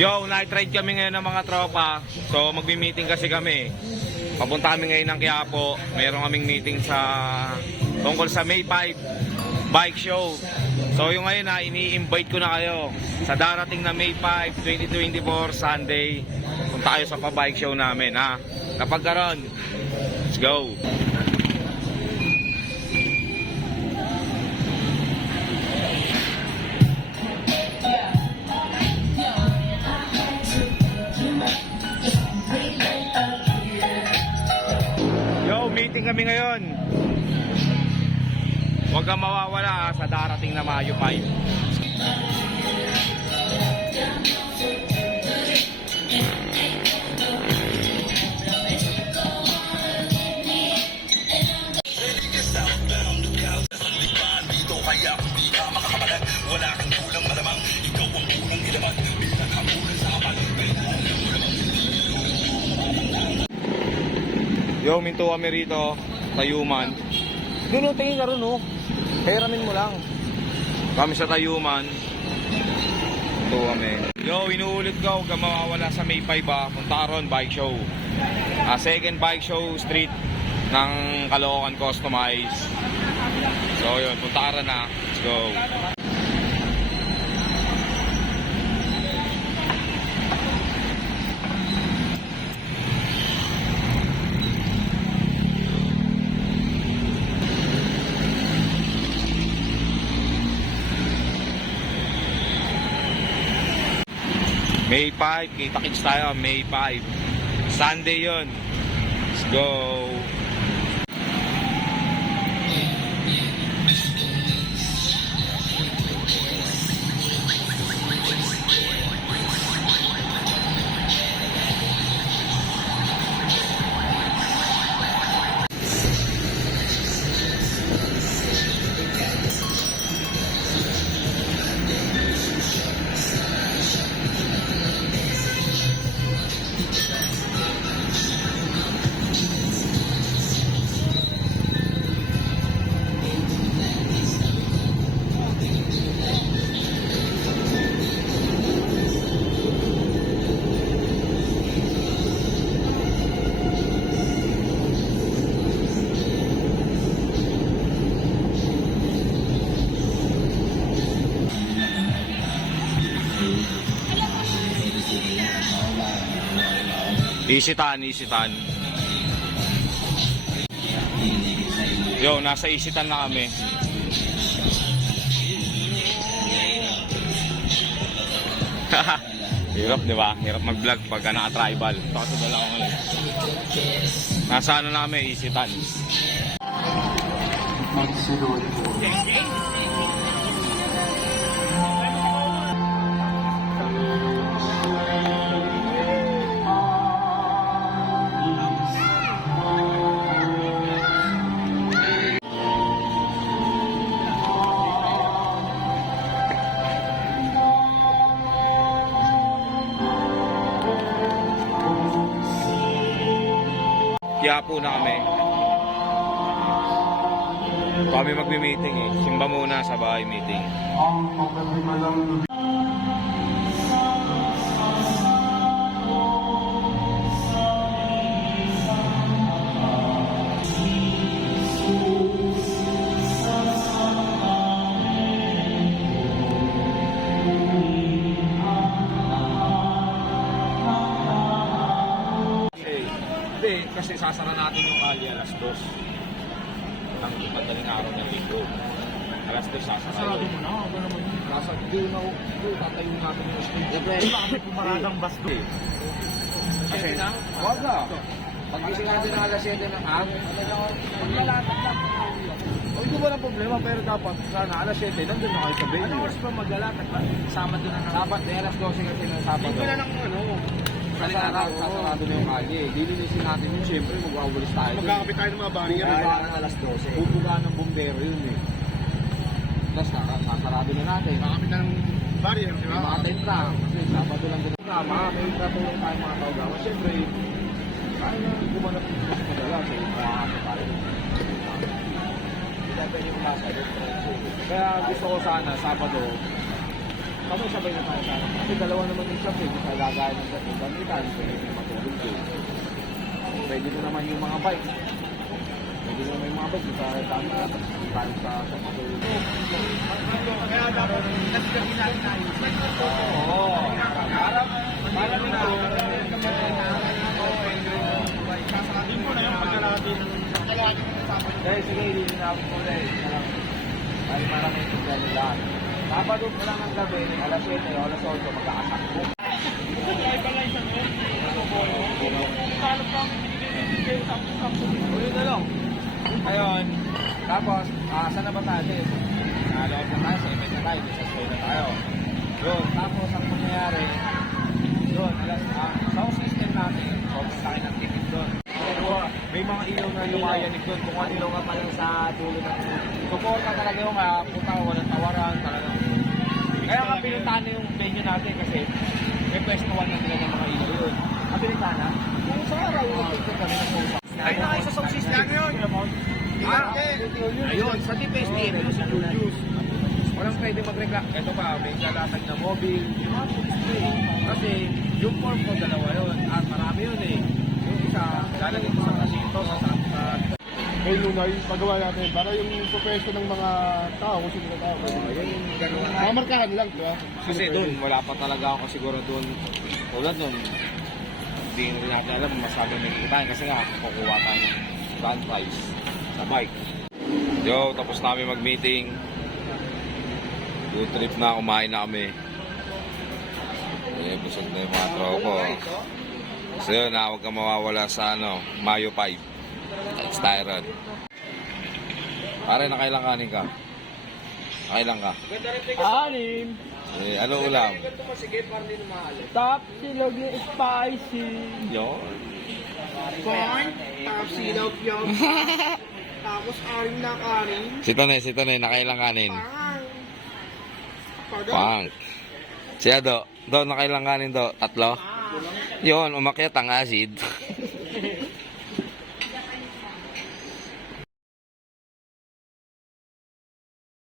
Yo, night ride kami ngayon ng mga tropa. So magmi-meeting kasi kami. Papunta kami ngayon ng Quiapo. Meron kaming meeting sa tungkol sa May 5 bike show. So yung ngayon na ini-invite ko na kayo sa darating na May 5, 2024 Sunday. Punta kayo sa pa-bike show namin ha. Kapag karon, let's go. Meeting kami ngayon. Huwag kang mawawala sa darating na Mayo 5. Yo, minto kami rito, Tayuman. Doon, tingin ka ron, oh. Hiramin mo lang. Kami sa Tayuman. Minto kami. Yo, inuulit ko, huwag ka mawawala sa May 5 Punta ron, bike show. Second bike show street ng Caloocan Customize. So yun, punta ron na. Let's go. May 5, kita-kits tayo, May 5. Sunday yun. Let's go. Isitan. Yo, nasa Isitan na kami. Hirap, di ba? Hirap mag-vlog pagka naka-tribal. Tapos wala ako ngayon. Nasa ano na kami, Isitan. Quiapo na kami. Kami magmi-meeting eh. Simba muna sa bahay meeting. Kasi sasara natin yung kali alas 2 ng madaling araw ng linggo. Alas 2 sasara. Sarado mo na, ako naman yun. Nasa doon ako, tatayo natin yung stage. Bakit pumaradang bus doon? Kasi na? Wag na. Pag-gising natin ng alas 7 ng hangin, maglalatag lang. Hindi ba ng problema, pero dapat sana alas 7, nandun na kayo sa venue. Ano oras pa maglalatag ba? Sabado na naman. Sabat, alas 12 kasi ng Sabado. Hindi na ng ano. Sasarado na yung kalye. Dilinisin natin yun, siyempre magwawalis tayo. Magkakapit tayo ng mga barrier. Bubugaan ng alas 12. Bubugaan ng bumbero yun eh. Tapos sasarado na natin. Magkakapit na ng barrier, di ba? Mga tenta. Kasi Sabado lang din. May katulong tayo mga tawagawa. Siyempre, kaya na gumanap yung mas madala. So, makakapit tayo. Hindi natin yung lasa. Kaya gusto ko sana, Sabado, Kasi sabay na tayo tayo. Kasi dalawa naman yung shop eh. Sa lagayan ng gato. Dami tayo pwede yung matulog doon. Pwede na naman yung mga bike. Pwede na naman yung mga bike. Sa dami na. Tayo sa matulog. Kaya dapat nagsabi natin tayo. Oo. Para nito. Sasabihin ko na yung pagkalati ng Dahil sige, ililin namin ko dahil. Dahil para may tignan nila. Papadog ko lang ng gabi, alas 7 o alas 8, magkakasakbo. Ulit na lang. Ayun. Tapos, saan na ba tayo? Loob na tayo, sa event na tayo, sa school na tayo. Yun. Tapos, ang mangyayari, yun, sound system natin, sobrang laki ng ticket doon. May mga ilaw na lumayanig doon. Kung ano ilaw nga pa lang sa dulo ng suporta talaga yung puta, walang tawaran, talagang. Kaya nga pinuntahan na yung venue natin kasi may pwestuhan na nila ng mga ilaw yun. Pinuntahan na? Kung sa araw, ito kami ng usap. Ay, na kayo sa sound system yun. Ayun, sa TPSTM, yun sa Julius. Walang pwede mag-reklamo. Ito pa, may galatag na mobile. Kasi yung form ko dalawa yun. At marami yun eh. Yung isa, lalagay ko sa kasito, sa May lunay, pagawa natin para yung pwesto ng mga tao, kung sino na tao. yun yung gano'n. Mamarkahan lang, di ba? Kasi doon, wala pa talaga ako siguro doon. Tulad doon, hindi rin natin alam masabi may kikitain kasi nga kukuha tayo ng brand price sa bike. Yo, tapos namin mag-meeting. Good trip na, kumain na kami. Eh, busog na yung mga tropo. So yun, huwag kang mawawala sa Mayo 5. Styron. Pare, nakailang kanin ka? Nakailang ka? Anim. Eh, ano ulam? Top silog yung spicy. Yun. Corn. Tapos silaw yun. Tapos arim na kanin. Si Tonay, nakailang kanin? Pardon? Pang. Siya do, nakailang kanin do? 3? Yun, umakyat ang acid.